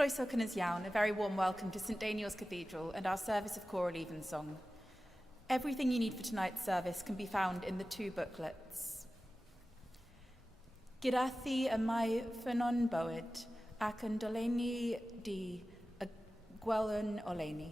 Croeso Cynnes Iawn, a very warm welcome to St Daniel's Cathedral and our service of Choral Evensong. Everything you need for tonight's service can be found in the two booklets. Gydathi y mae ffynon bywyd ac yn dolenni di y gwelwn oleuni.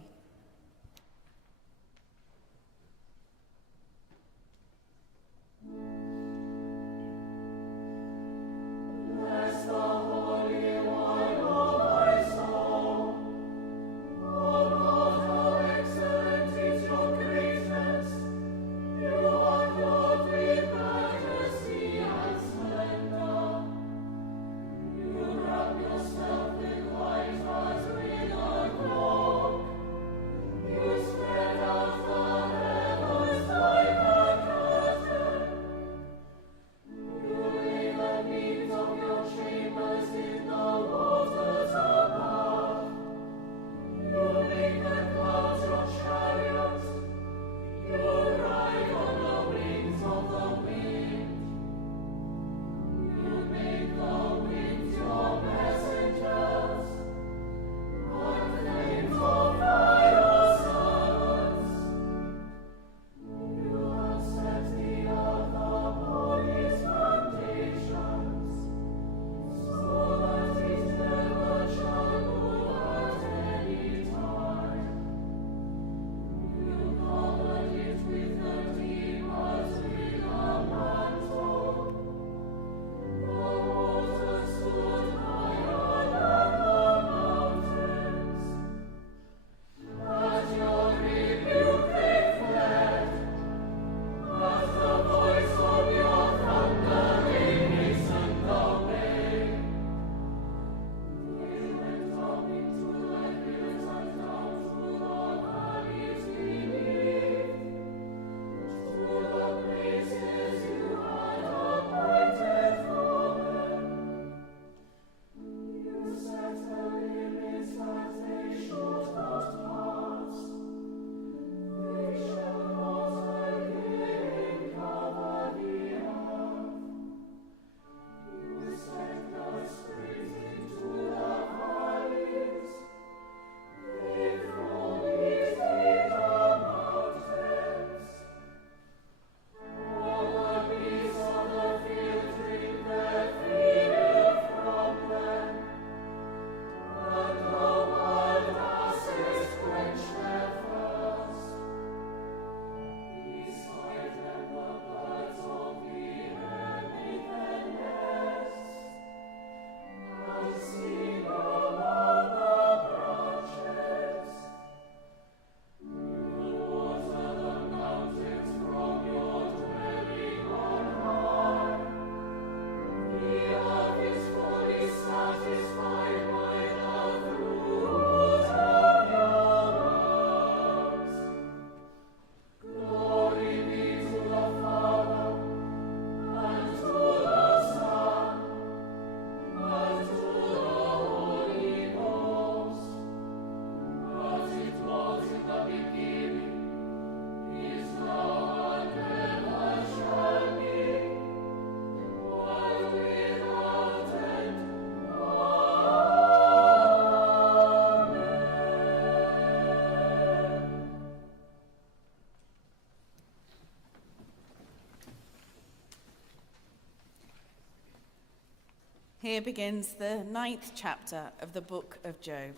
Here begins the 9th chapter of the book of Job.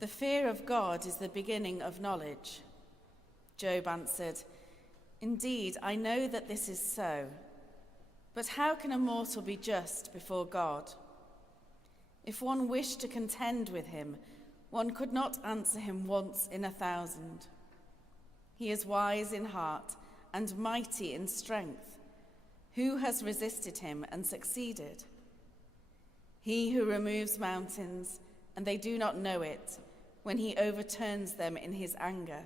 The fear of God is the beginning of knowledge. Job answered, "Indeed, I know that this is so. But how can a mortal be just before God? If one wished to contend with him, one could not answer him once in 1,000. He is wise in heart and mighty in strength. Who has resisted him and succeeded? He who removes mountains, and they do not know it, when he overturns them in his anger.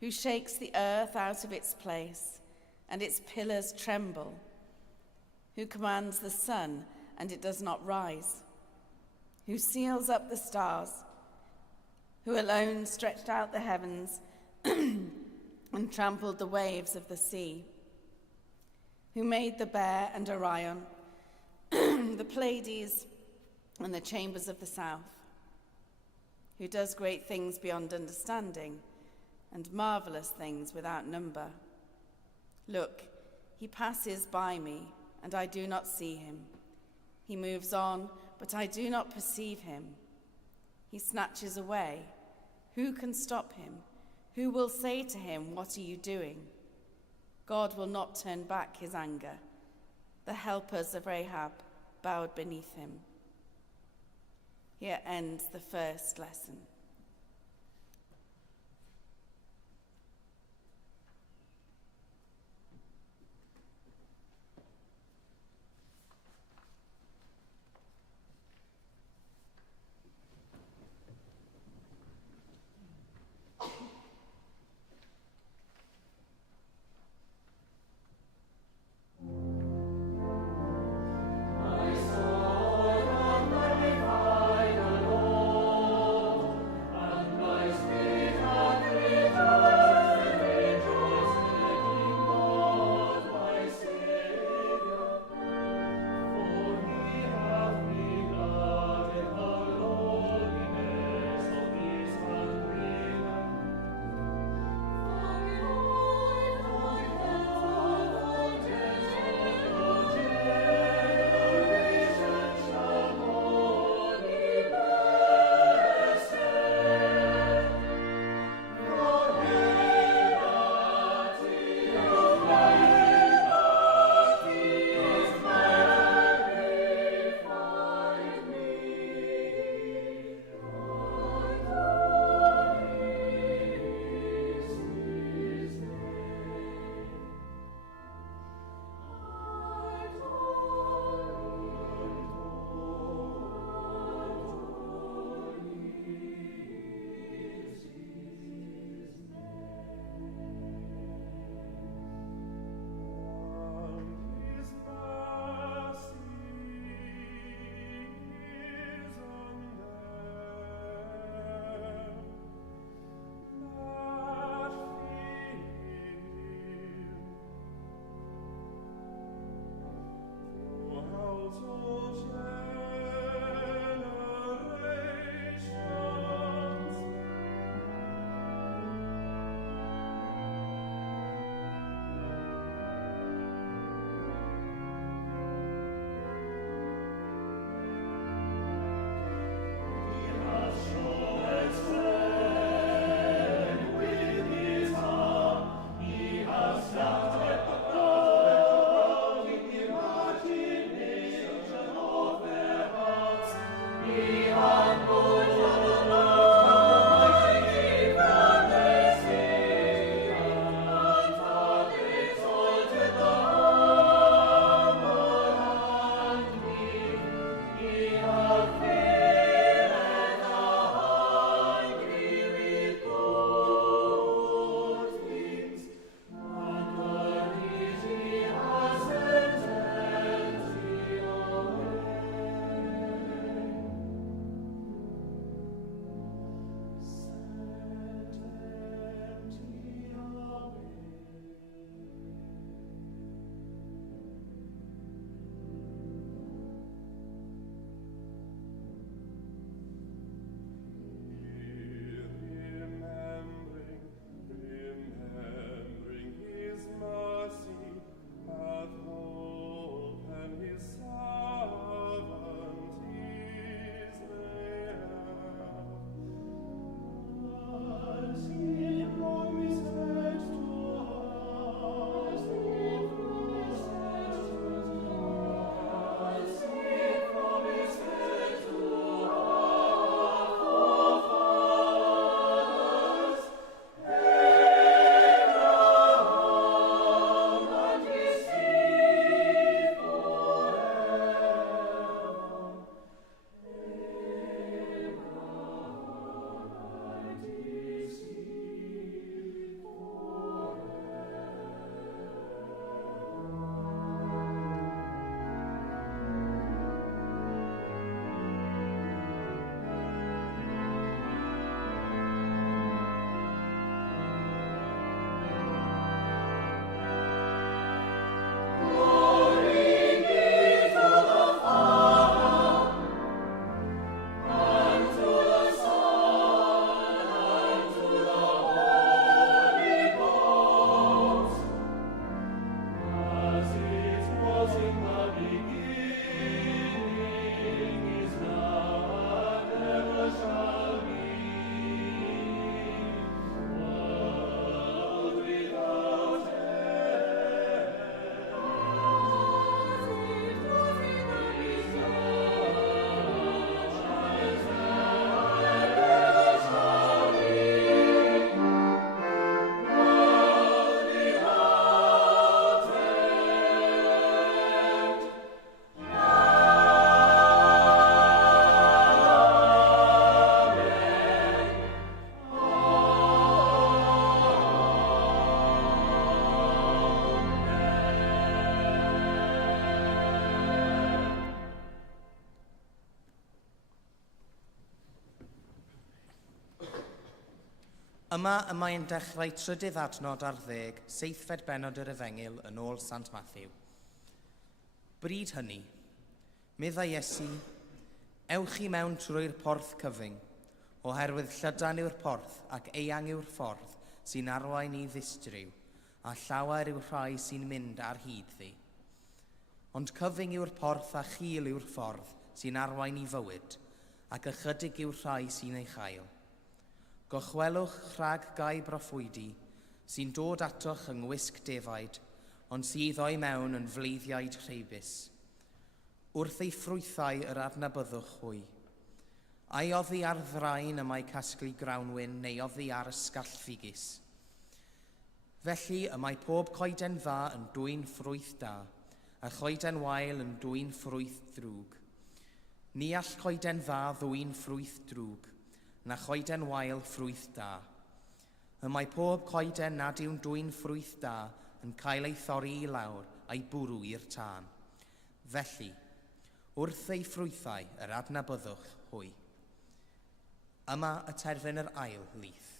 Who shakes the earth out of its place, and its pillars tremble. Who commands the sun, and it does not rise. Who seals up the stars. Who alone stretched out the heavens and trampled the waves of the sea. Who made the Bear and Orion, the Pleiades and the chambers of the south, who does great things beyond understanding and marvelous things without number. Look, he passes by me, and I do not see him. He moves on, but I do not perceive him. He snatches away. Who can stop him? Who will say to him, "What are you doing?" God will not turn back his anger. The helpers of Rahab bowed beneath him. Here ends the first lesson. Yma y mae'n dechrau trydydd adnod ar 10, seithfed bennod yr Efengyl yn ôl Sant Matthew. Bryd hynny, medda Iesu, ewch i mewn trwy'r porth cyfyng, oherwydd llydan yw'r porth ac eang yw'r ffordd sy'n arwain i ddistryw, a llawer yw'r rhai sy'n mynd ar hyd ddi. Ond cyfyng yw'r porth a chil yw'r ffordd sy'n arwain i fywyd, ac ychydig yw'r rhai sy'n ei chael. Gochwelwch rhag gai broffwydi, sy'n dod atoch yng ngwisg defaid, ond sydd o'i mewn yn fleiddiaid rheibus. Wrth ei ffrwythau yr adnabyddwch hwy. Ai oddi ar ddraen y mae casglu grawnwyn neu oddi ar ysgall ffigis. Felly y mae pob coeden dda yn dwyn ffrwyth da, a choeden wael yn dwyn ffrwyth drwg. Ni all coeden dda ddwyn ffrwyth drwg, na choeden wael ffrwyth da. Y mae pob coeden nad yw'n dwyn ffrwyth da yn cael ei thorri i lawr a'i bwrw i'r tân. Felly, wrth ei ffrwythau yr adnabyddwch hwy. Yma y terfyn yr ail lith.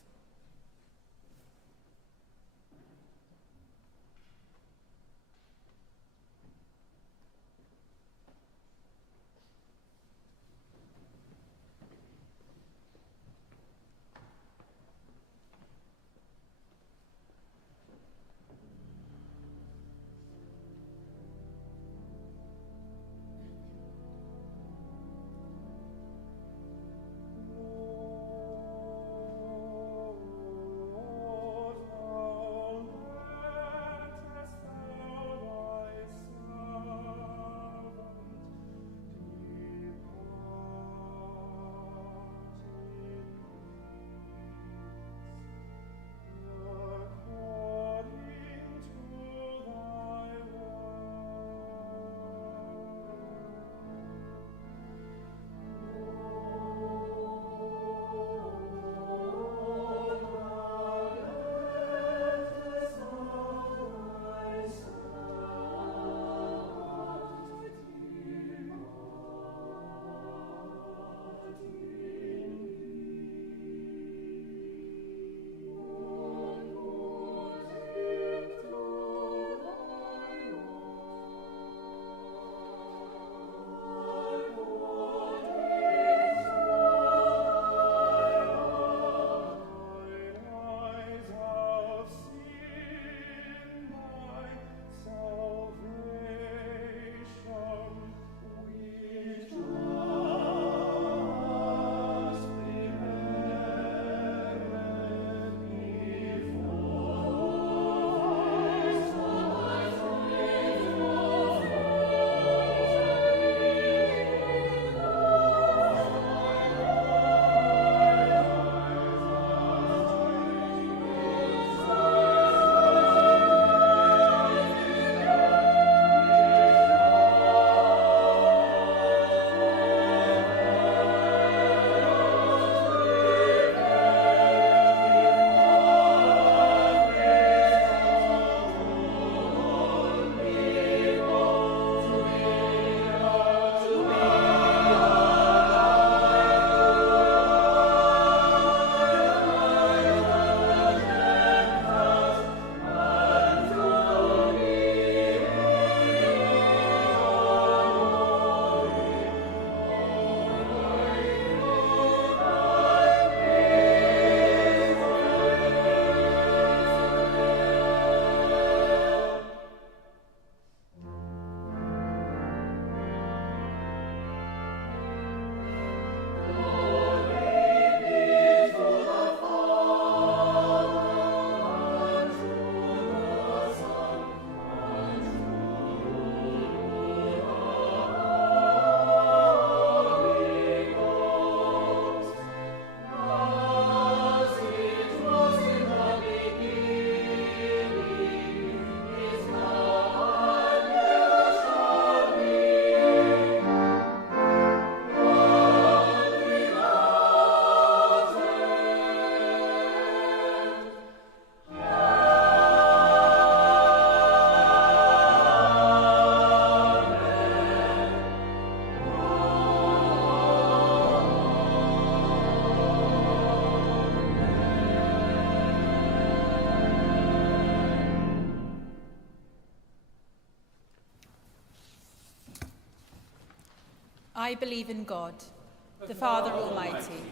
I believe in God, the Father Almighty,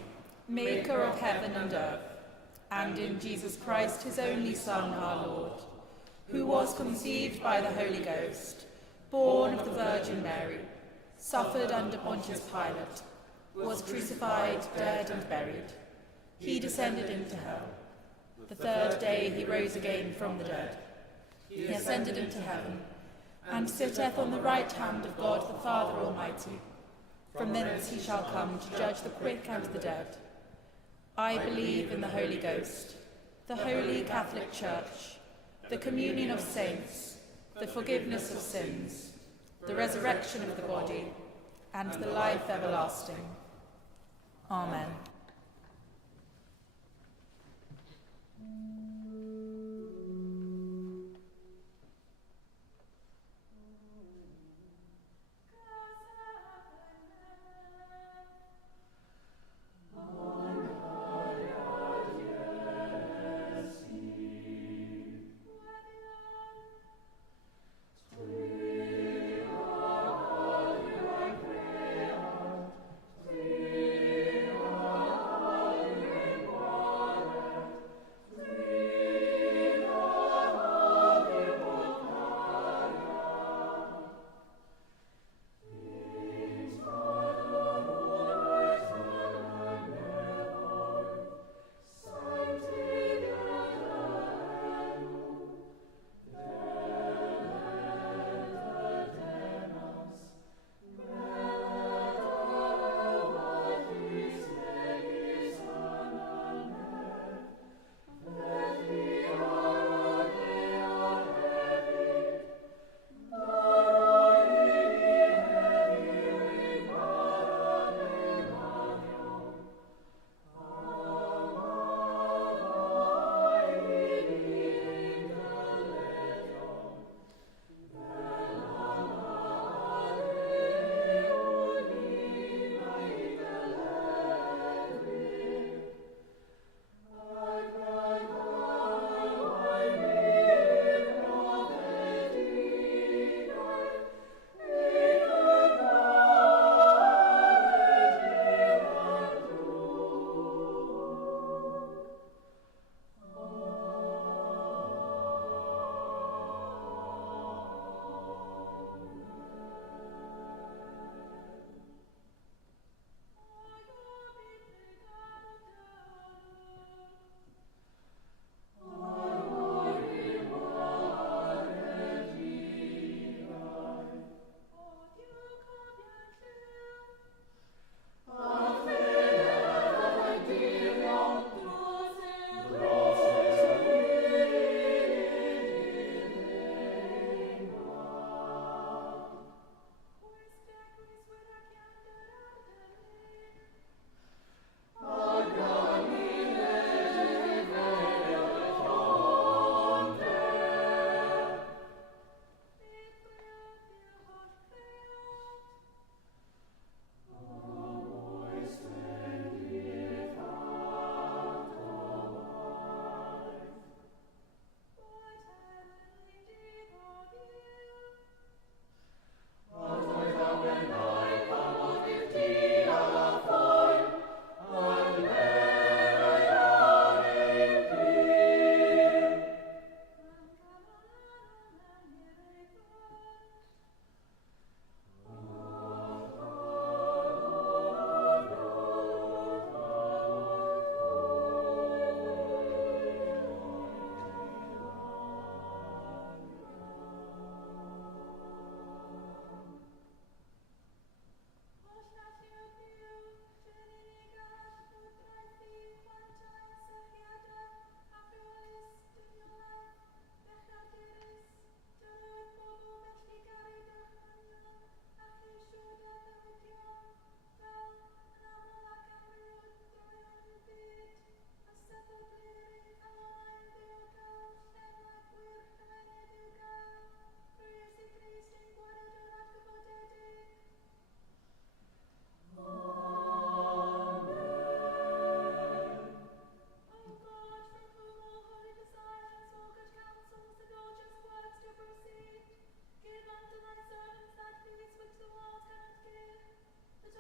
maker of heaven and earth, and in Jesus Christ, his only Son, our Lord, who was conceived by the Holy Ghost, born of the Virgin Mary, suffered under Pontius Pilate, was crucified, dead, and buried. He descended into hell. The third day he rose again from the dead. He ascended into heaven, and sitteth on the right hand of God the Father Almighty. From thence he shall come to judge the quick and the dead. I believe in the Holy Ghost, the Holy Catholic Church, the communion of saints, the forgiveness of sins, the resurrection of the body, and the life everlasting. Amen.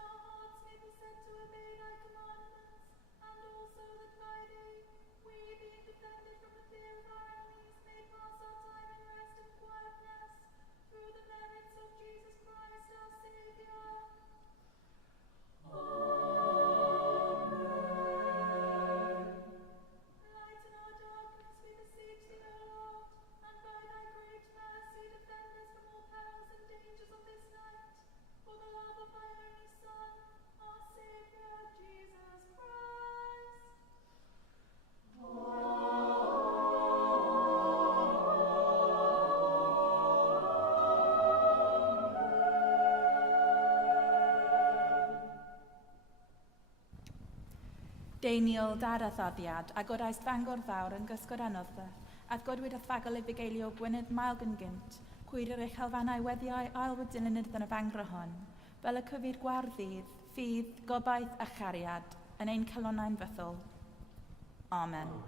our hearts may be set to obey thy commandments, and also that by thee, we, being defended from the fear of our enemies, may pass our time in rest and quietness, through the merits of Jesus Christ our Saviour. Lighten our darkness, we beseech thee, O Lord, and by thy great mercy defend us from all perils and dangers of this night, for the love of thy only Son, our Saviour, Jesus Christ. Deiniol dar a ddoddiad, a godaist fangor fawr yn gysgod anoddfa, a godwyd a ffagol i fugeilio gwynydd mael gyn gynt, cwyr yr eich halfannau weddiau ail wedyn yn ydyn y fangra hon, fel y cyfyr gwardydd, ffydd, gobaith a chariad, yn ein calonnau'n fythol. Amen.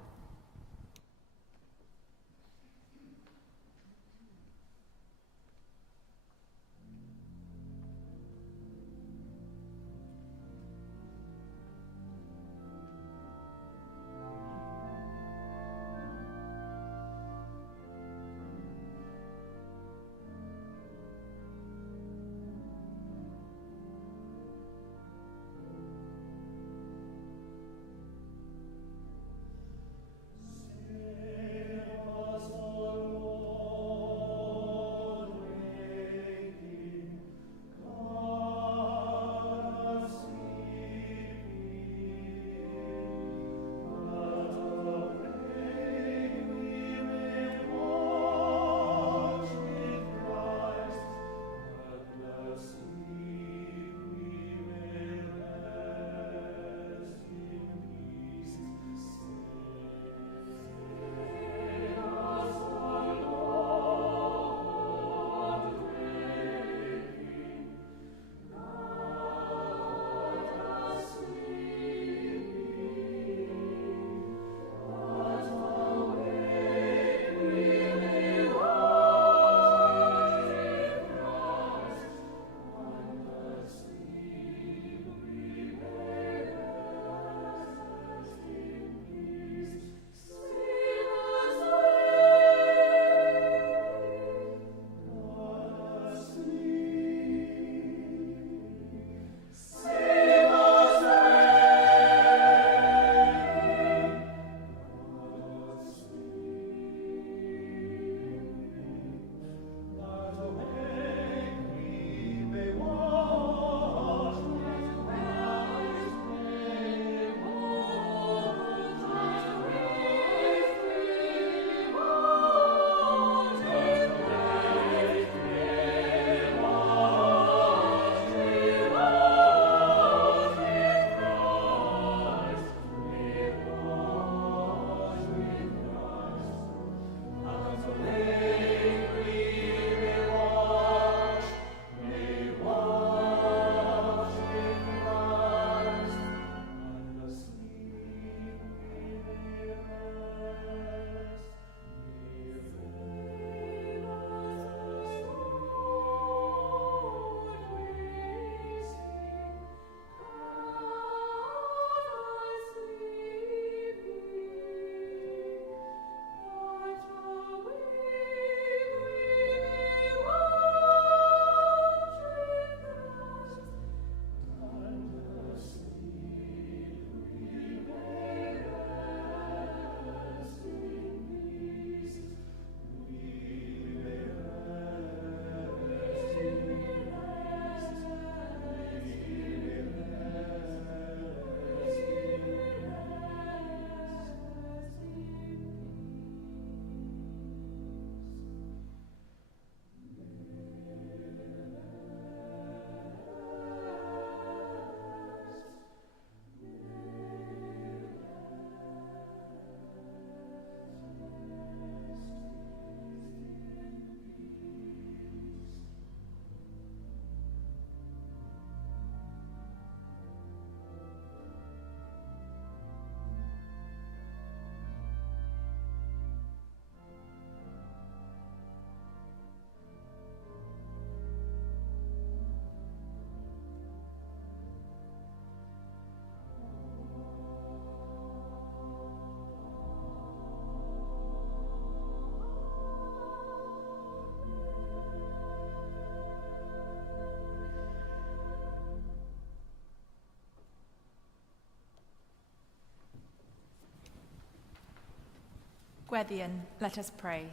Gweddian, let us pray.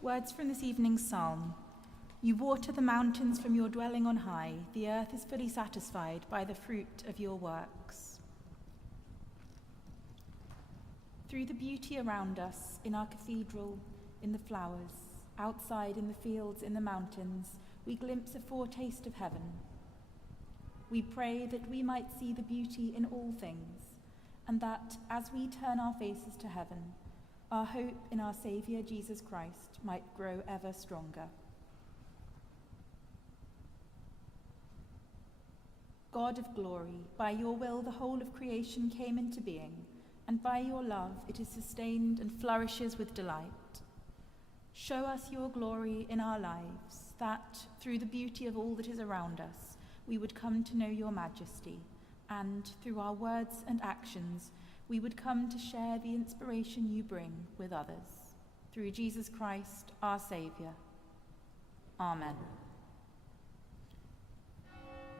Words from this evening's psalm. You water the mountains from your dwelling on high. The earth is fully satisfied by the fruit of your works. Through the beauty around us, in our cathedral, in the flowers, outside in the fields, in the mountains, we glimpse a foretaste of heaven. We pray that we might see the beauty in all things, and that, as we turn our faces to heaven, our hope in our Saviour Jesus Christ might grow ever stronger. God of glory, by your will the whole of creation came into being, and by your love it is sustained and flourishes with delight. Show us your glory in our lives, that, through the beauty of all that is around us, we would come to know your majesty, and, through our words and actions, we would come to share the inspiration you bring with others. Through Jesus Christ, our Saviour. Amen.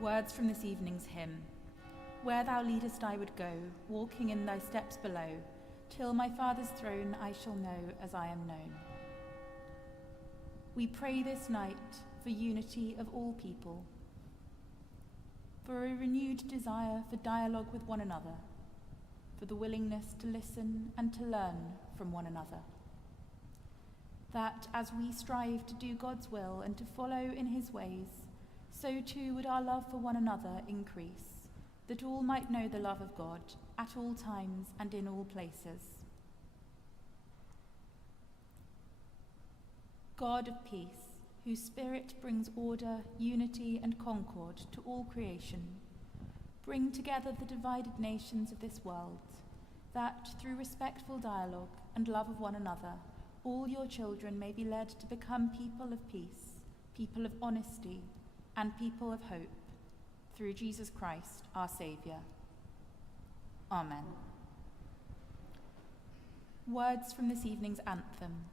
Words from this evening's hymn. Where thou leadest I would go, walking in thy steps below, till my Father's throne I shall know as I am known. We pray this night for unity of all people, for a renewed desire for dialogue with one another, for the willingness to listen and to learn from one another. That as we strive to do God's will and to follow in his ways, so too would our love for one another increase, that all might know the love of God at all times and in all places. God of peace, whose spirit brings order, unity, and concord to all creation, bring together the divided nations of this world, that through respectful dialogue and love of one another, all your children may be led to become people of peace, people of honesty, and people of hope, through Jesus Christ, our Saviour. Amen. Words from this evening's anthem.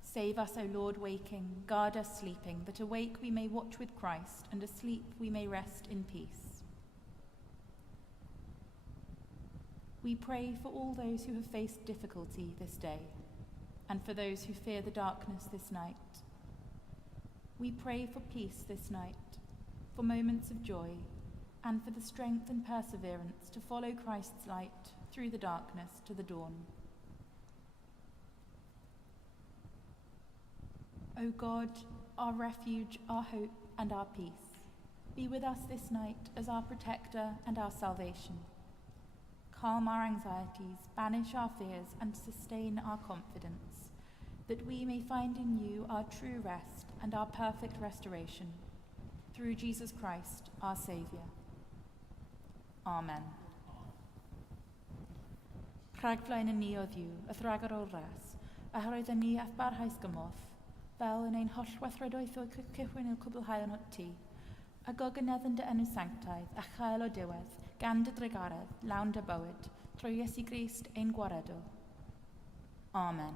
Save us, O Lord, waking, guard us sleeping, that awake we may watch with Christ, and asleep we may rest in peace. We pray for all those who have faced difficulty this day, and for those who fear the darkness this night. We pray for peace this night, for moments of joy, and for the strength and perseverance to follow Christ's light through the darkness to the dawn. O God, our refuge, our hope, and our peace, be with us this night as our protector and our salvation. Calm our anxieties, banish our fears, and sustain our confidence, that we may find in you our true rest and our perfect restoration. Through Jesus Christ, our Saviour. Amen. Rhagflaen yn ni o ddiw, y thragar o'r ras, a hyrwydden ni ath barhaus gymodd, fel yn ein holl weithredoedd o cychwyn i'w cwblhau yn hwti, a gogynnedd yn dy enw sanctaidd, a chael o diwedd, gan dy dreigaredd, lawn dy bywyd, trwy Iesu Grist ein gwaredw. Amen.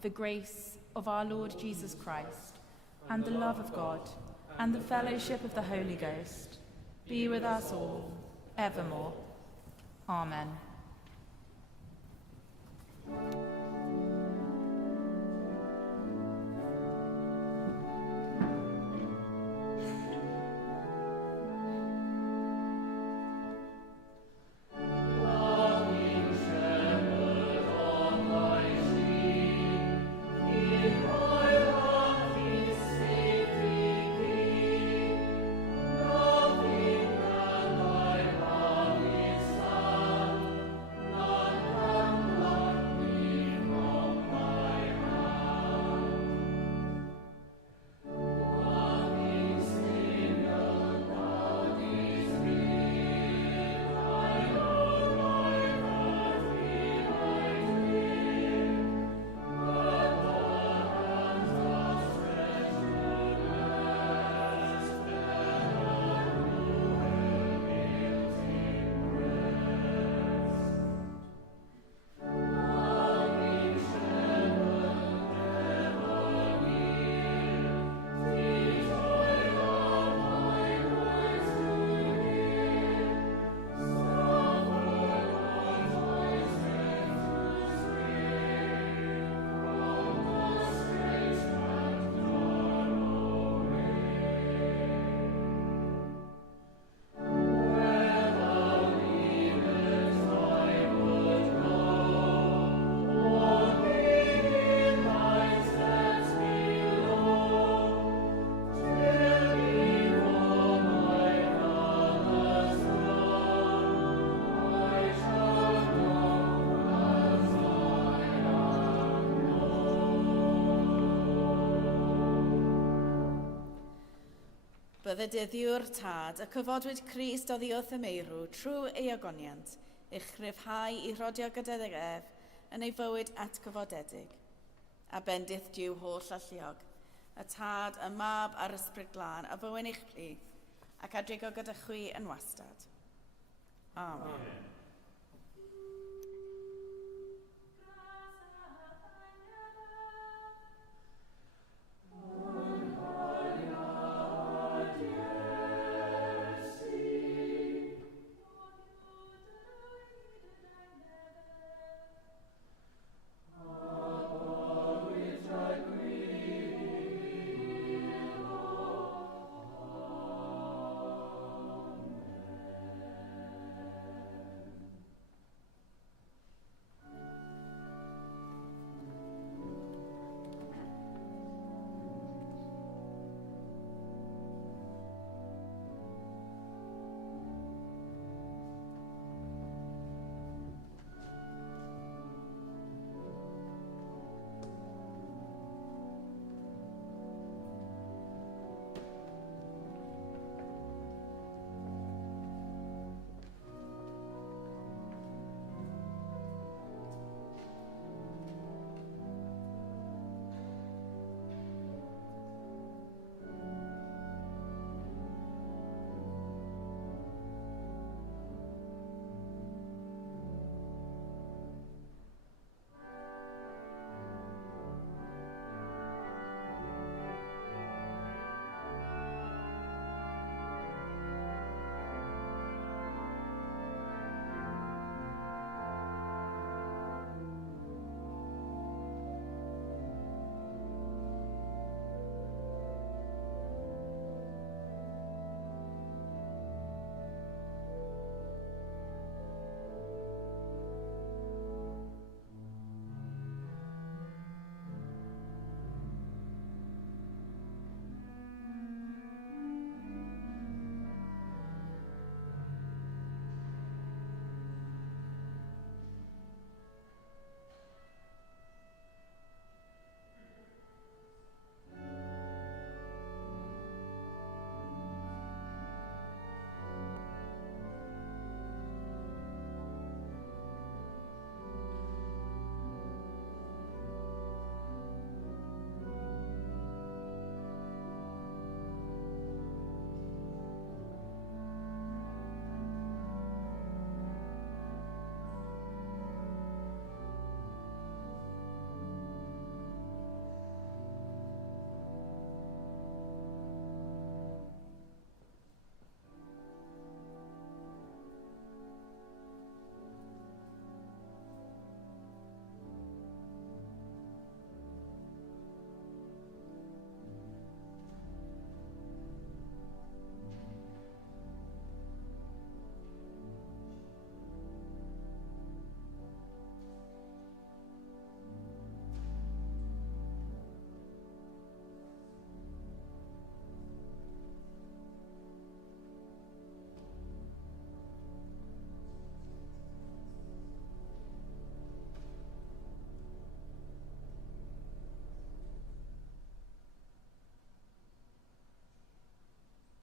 The grace of our Lord Jesus Christ, and the love of God, and the fellowship of the Holy Ghost, be with us all, evermore. Amen. Byddedyddiwr tad, y cyfodwyd Crist oddi wrth y meirw trwy ei agoniant, eich rhyfhau i rodio gyda'r ef yn ei fywyd atgyfodedig. A bendith diw holl alluog, y tad, y mab a'r ysbryd glân, a fywyn eich pli, ac adrigo gyda chwi yn wastad. Amen.